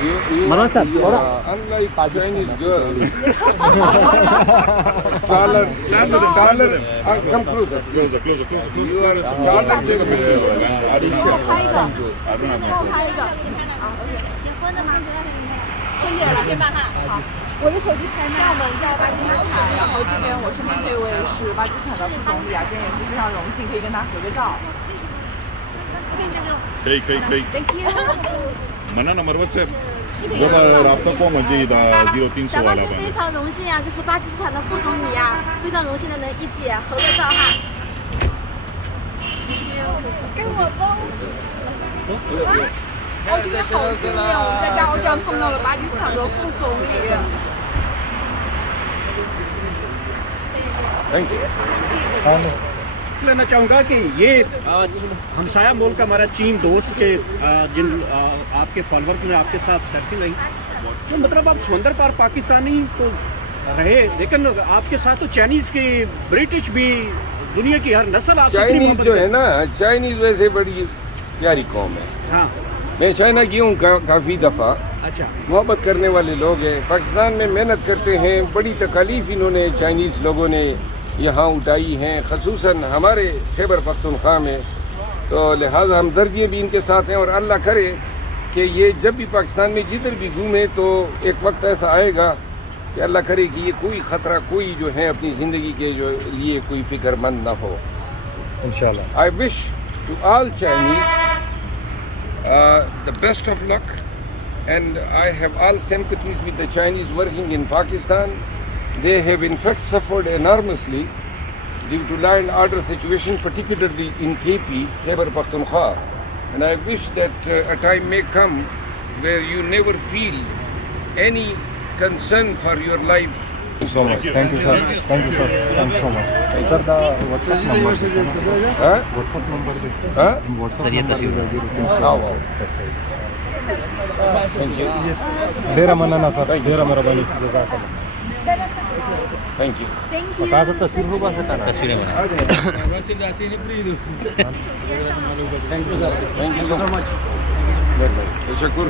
Marwan sir, Unlike Chinese girl, taller, come closer. You are taller than Arisha. 结婚的吗？春节了对吧？哈，好，我的手机拍呢。厦门在巴基斯坦，然后这边我身边这位是巴基斯坦的副总理啊，今天也是非常荣幸可以跟他合个照。可以 Thank you。 मना number WhatsApp जब राब्ता को मुझे 0300小巴 वाला 今非常荣幸啊，就是巴基斯坦的副总理啊，非常荣幸的能一起合个照哈。跟我都。我今天好幸运啊！我们在加油站碰到了巴基斯坦的副总理。Thank you. लेना चाहूँगा कि ये हमसाया मुल्क हमारा चीन दोस्त के जिन आपके फॉलोअर्स ने आपके साथ सेल्फी ली, तो मतलब आप समंदर पार पाकिस्तानी तो रहे, लेकिन आपके साथ तो चाइनीज़ के ब्रिटिश भी दुनिया की हर नस्ल आपसे इतनी चाइनीज मोहब्बत जो है करती ना, चाइनीज वैसे बड़ी प्यारी कौम है। हाँ, मैं चाइना गया हूँ काफ़ी दफ़ा। अच्छा, मोहब्बत करने वाले लोग हैं, पाकिस्तान में मेहनत करते हैं। बड़ी तकालीफ इन्होंने चाइनीज़ लोगों ने यहाँ उठाई हैं, ख़ुसूसन हमारे खैबर पख्तूनख्वा में। तो लिहाजा हम दर्दिये भी इनके साथ हैं और अल्लाह करे कि ये जब भी पाकिस्तान में जिधर भी घूमे तो एक वक्त ऐसा आएगा कि अल्लाह करे कि ये कोई ख़तरा, कोई जो है अपनी ज़िंदगी के जो लिए कोई फ़िक्रमंद ना हो इंशाल्लाह। I wish to all Chinese the best of luck, and I have all sympathies with the Chinese working in Pakistan. They have in fact suffered enormously due to law and order situation, particularly in KP, Khyber Pakhtunkhwa. And I wish that a time may come where you never feel any concern for your life. So much. Thank you, sir. Thank you, sir. Thank you so much. Sir, the WhatsApp number. Huh? WhatsApp number. Huh? WhatsApp number. Oh, wow. Thank you. Dera manana, sir. Dera marabani. Thank you. कहाँ से तस्वीर हो बस था तस्वीरें बना Thank you so much. Tashakkur.